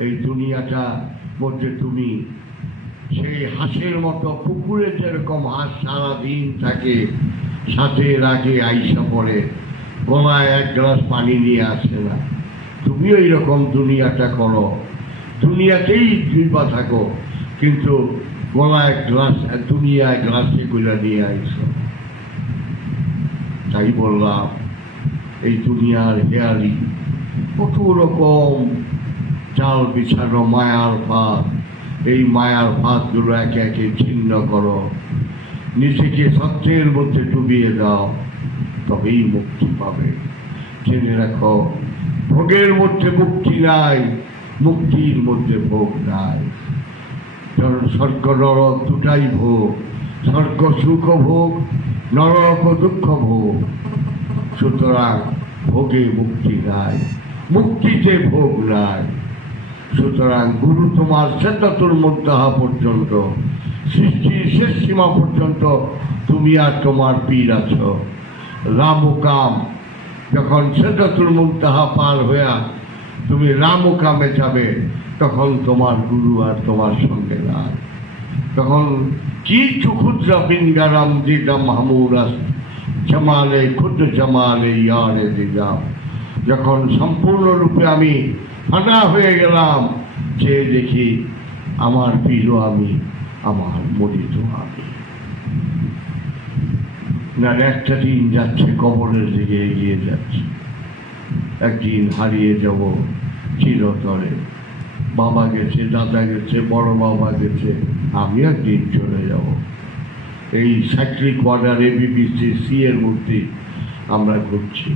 এই দুনিয়াটা মধ্যে তুমি। সেই হাঁসের মতো পুকুরে যেরকম হাঁস সারাদিন থাকে, সাথে রাগে আইসা পড়ে, গলায় এক গ্লাস পানি নিয়ে আসে না। তুমিও এইরকম দুনিয়াটা করো। দুনিয়াতেই দুইবা থাকো, কিন্তু গলায় গ্লাস, দুনিয়ায় গ্লাসে গুলা নিয়ে আইসো। তাই বললাম, এই দুনিয়ার হেয়ালি কত রকম চাল বিছানো মায়ার ফাঁদ এই মায়ার ফাঁদগুলো একে একে ছিন্ন করো। নিজেকে সত্যের মধ্যে ডুবিয়ে দাও, তবেই মুক্তি পাবে। জেনে রাখো, ভোগের মধ্যে মুক্তি নাই, মুক্তির মধ্যে ভোগ নাই। স্বর্গ, নরক দুটাই ভোগ। স্বর্গ সুখ ভোগ, নরক দুঃখ ভোগ। সুতরাং ভোগে মুক্তি নাই, মুক্তিতে ভোগ নাই। সুতরাং গুরু তোমার সেটাতুর মধ্যহা পর্যন্ত সৃষ্টির শেষ সীমা পর্যন্ত তুমি আর তোমার পীর আছো। রাম ও কাম যখন সেটাতুর মুক্তাহা পার হইয়া তুমি রাম ও কামে যাবে, তখন তোমার গুরু আর তোমার সঙ্গে নাই। তখন কি চুখুদ্রা বিনগারাম দিদাম হামুরাস জামালে ক্ষুদ্র জামালে ইয়ারে দিদাম যখন সম্পূর্ণরূপে আমি ফাটা হয়ে গেলাম। যে দেখি আমার প্রিয় আমি, আমার মরিত আমি। না একটা দিন যাচ্ছে, কবরের দিকে এগিয়ে যাচ্ছে। একদিন হারিয়ে যাব চিরতরে। বাবা গেছে, দাদা গেছে, বড় বাবা গেছে, আমি একদিন চলে যাব। এই সাইক্লিক অর্ডার এবিবিসি সি এর মধ্যে আমরা ঘুরছি।